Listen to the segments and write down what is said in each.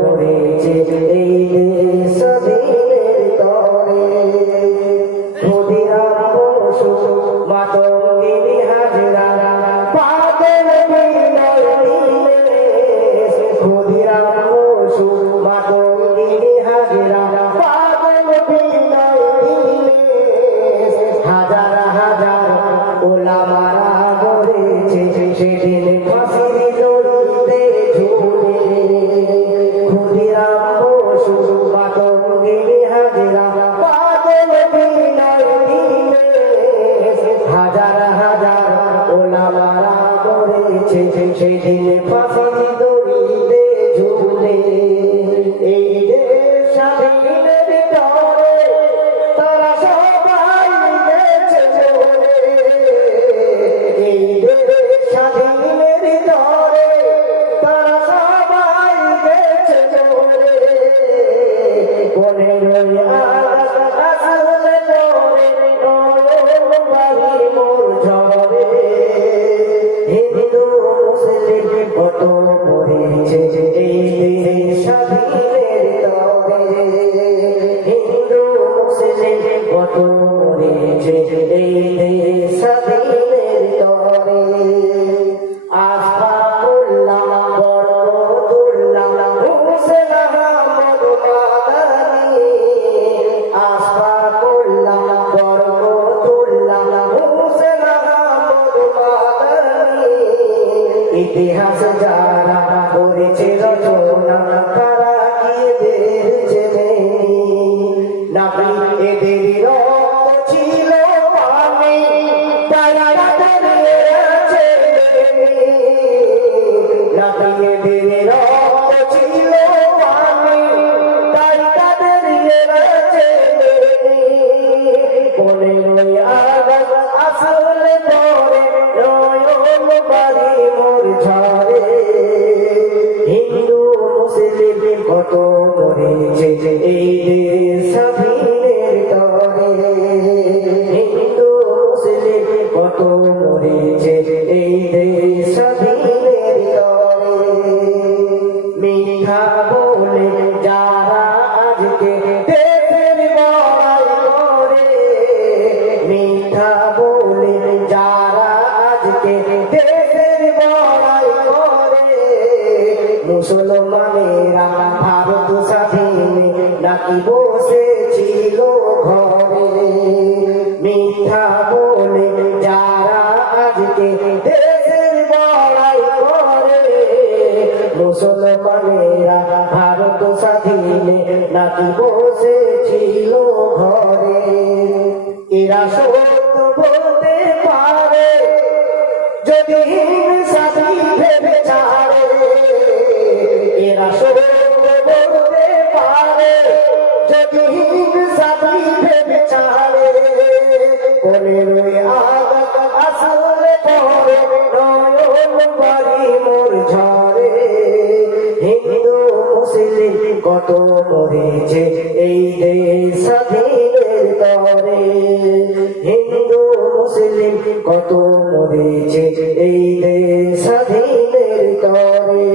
মরেছে এই দেশ স্বাধীনের তরে। ক্ষুদিরাম বসু মাতঙ্গিনী হাজরা পাগল বিনয় দীনেশ। ক্ষুদিরাম বসু মাতঙ্গিনী হাজরা পাগল বিনয় দীনেশ। হাজার হাজার ওলামারা গড়েছে সেদিন ফাঁসির দড়িতে ঝুলে। ক্ষুদিরাম বসু মাতঙ্গিনী হাজরা পাগল বিনয় দীনেশ। হাজার হাজার ওলামারা গড়েছে সেদিন ফাঁসির দড়িতে ঝুলে। এই দেশ স্বাধীনের তরে তারা সবাই গেছে চলে। এই দেশ স্বাধীনের তরে তারা সবাই গেছে চলে। 15ই আগস্ট আসলে তরে নয়ন বাড়ি মোর ঝরে। হিন্দু মুসলিম কত মরেছে এই দেশ স্বাধীনের তরে। হিন্দু মুসলিম কত মরেছে এই দেশ স্বাধীনের তরে। আসফাকুল্লাহ বরকতুল্লাহ হুসেন আহমদ মাদানী। আসফাকুল্লাহ বরকতুল্লাহ হুসেন আহমদ মাদানী। ইতিহাস যারা করেছে রচনা তারা কি এদের চেনেনি? নবী এদের রক্ত ছিল পানি তাই তাদের চেনেনি। নবী এদের রক্ত ছিল পানি তাই তাদের চেনেনি। 15ই আগস্ট আসলে পরে নয়ন বাড়ি মোর ঝরে। হিন্দু মুসলিম কত মরেছে এই দেশ স্বাধীনের তরে। হিন্দু মুসলিম কত মরেছে এই দেশ স্বাধীনের তরে। মিথ্যা বলে যারা আজকে দেশের বড়াই করে। মিথ্যা বলে যারা আজকে দেশের বড়াই করে। মুসলমানেরা ভারত স্বাধীনে নাকি বসেছিল ঘরে। মিথ্যা বলে যারা আজকে দেশের বড়াই করে। মুসলমানেরা ভারত স্বাধীনে নাকি বসেছিল ঘরে। এরা সত্য বলতে পারে যদি হিংসাদি ভেবে ছাড়ে। এরা সত্য বলতে পারে যদি হিংসাদি ভেবে ছাড়ে। 15ই আগস্ট আসলে পরে নয়ন বাড়ি মোর ঝরে। হিন্দু মুসলিম কত মরেছে এই দেশ স্বাধীনের তরে। হিন্দু মুসলিম কত মরেছে এই দেশ স্বাধীনের তরে।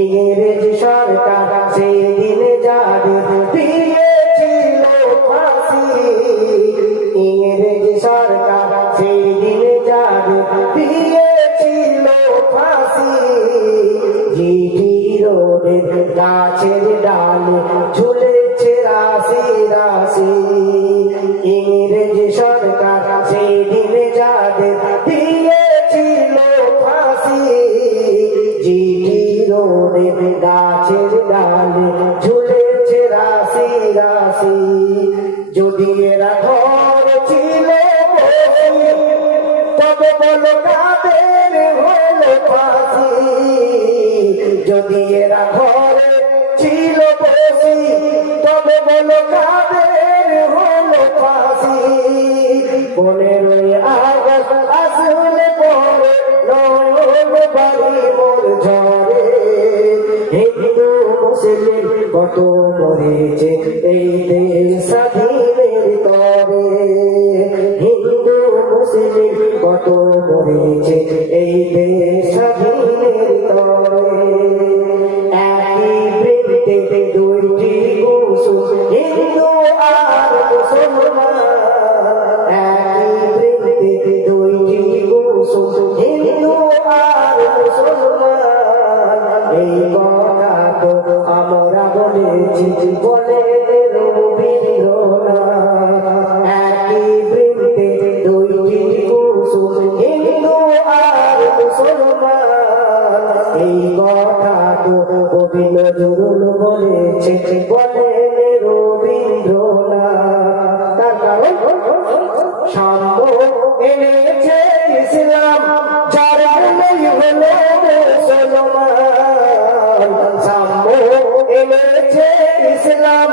ইংরেজ সরকার সেদিন যাদের দিয়েছিল ফাঁসি। ইংরেজ সরকার সেদিন যাদের দিয়েছিল ফাঁসি। জিটি রোডের গাছের ডালে ঝুলেছে রাশি রাশি। ইংরেজ সরকার সেদিন যাদের দিয়েছিল ফাঁসি। জিটি রোডের গাছের ডালে ঝুলেছে রাশি রাশি। যদি এরা ঘর ছিল তবে বলো কাদের হলো ফাঁসি। যদি এরা ঘরে ছিল বসি তবে বলো কাদের হলো ফাঁসি। 15ই আগস্ট আসলে পরে নয়ন বাড়ি মোর ঝরে। হিন্দু মুসলিম কত মরেছে এই দেশ স্বাধীনের তরে। হিন্দু মুসলিম কত মরেছে এই দেশ স্বাধীনের তরে। একই বলেছি বলে রবীন্দ্রনাথ একই বৃন্তে দুইটি কুসুম হিন্দু আর মুসলমান এই কথা তো কবি নজরুল বলেছে বলে রবীন্দ্রনাথ তার কারণ সাম্য এনেছে ইসলাম যার মনেই হলো মুসলমান সাম্য এনেছে ইসলাম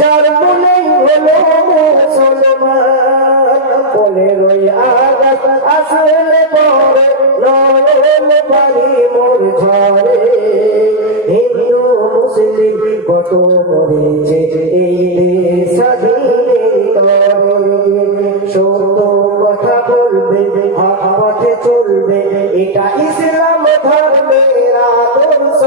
যার মনেই হলো মুসলমান 15ই আগস্ট আসলে পরে নয়ন বাড়ি মোর ঝরে হিন্দু মুসলিম কত মরেছে এই দেশ স্বাধীনের তরে সত্য কথা বলবে হক পথে চলবে এটা ইসলাম ধর্মের আদর্শ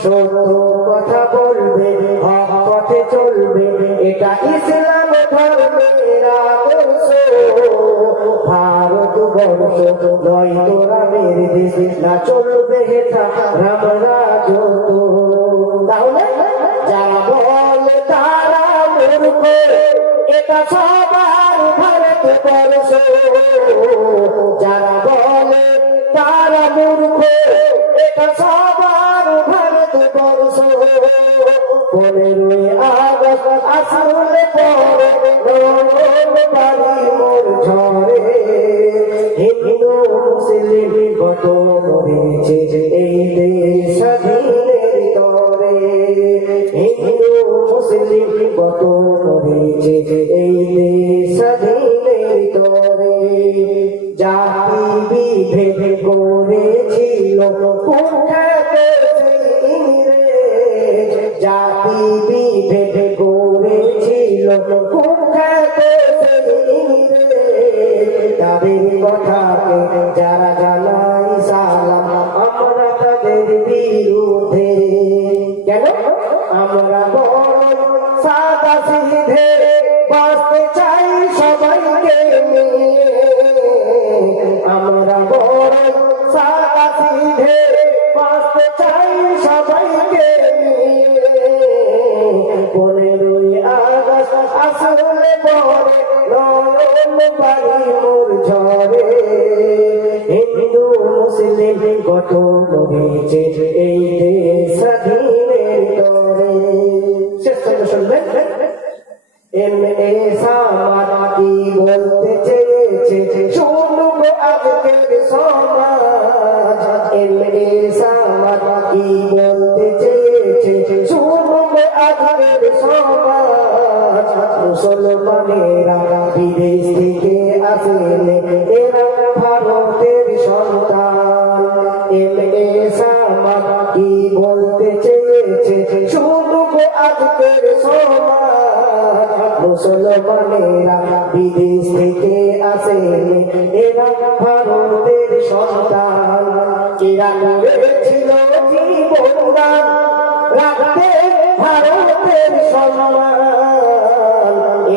সত্য কথা বলবে হক পথে চলবে এটা ইসলাম ধর্মের আদর্শ ভারতবর্ষ নয় তো রামের দেশ না চলবে হেথা রাম রাজ তাহলে যারা বলে তারা মূর্খ এটা সবার ভারতবর্ষ যারা বলে তারা মূর্খ এটা সবার ভারতবর্ষ 15ই আগস্ট আসলে পরে নয়ন বাড়ি মোর ঝরে হিন্দু মুসলিম কত মরেছে এই দেশ স্বাধীনের তরে হিন্দু মুসলিম কত মরেছে এই দেশ স্বাধীনের তরে জাতি বিভেদ করেছিল কুখ্যাত ইংরেজ জাতি বিভেদ করেছিল কুখ্যাত ইংরেজ তাদের কথাকে যারা জানাই সালাম আমরা তাদের বিরুদ্ধে কেন আমরা বড় সাদা সিধে বাঁচতে চাই সবাইকে নিয়ে আমরা বড় সাদা সিধে বাঁচতে চাই সবাইকে নিয়ে 15ই আগস্ট আসলে পরে নয়ন বাড়ি মোর ঝরে হিন্দু মুসলিম কত মরেছে এই দেশ স্বাধীনের তরে শেষ থেকে শুনবেন এমএ সামাদ কি বলতে চেয়েছে শুনুক আজকের সমাজ এমএ সামাদ কি বলতে চেয়েছে শুনুক আজকের সমাজ মুসলমানেরা বিদেশ থেকে আসেন এরা ভারতের সন্তান এমএ সামাদ কি বলতে চেয়েছে শুনুক আজকের সমাজ মুসলমানেরা বিদেশ থেকে আসেন এরা ভারতের সন্তান এরা করেছিল জীবনদান রাখতে ভারতের সম্মান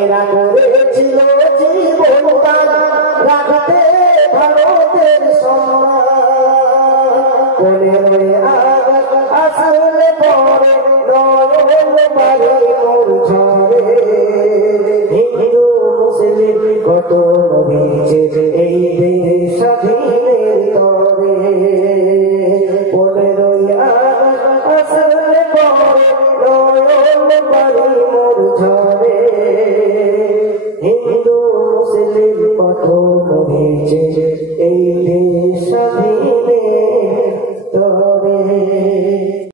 এরা করেছিল জীবনদান রাখতে ভারতের সম্মান 15ই আগস্ট আসলে পরে নয়ন বাড়ি মোর ঝরে হিন্দু মুসলিম কত মরেছে এই দেশ স্বাধীনের তরে 15ই আগস্ট আসলে পরে নয়ন বাড়ি মোর ঝরে হিন্দু মুসলিম কত মরেছে এই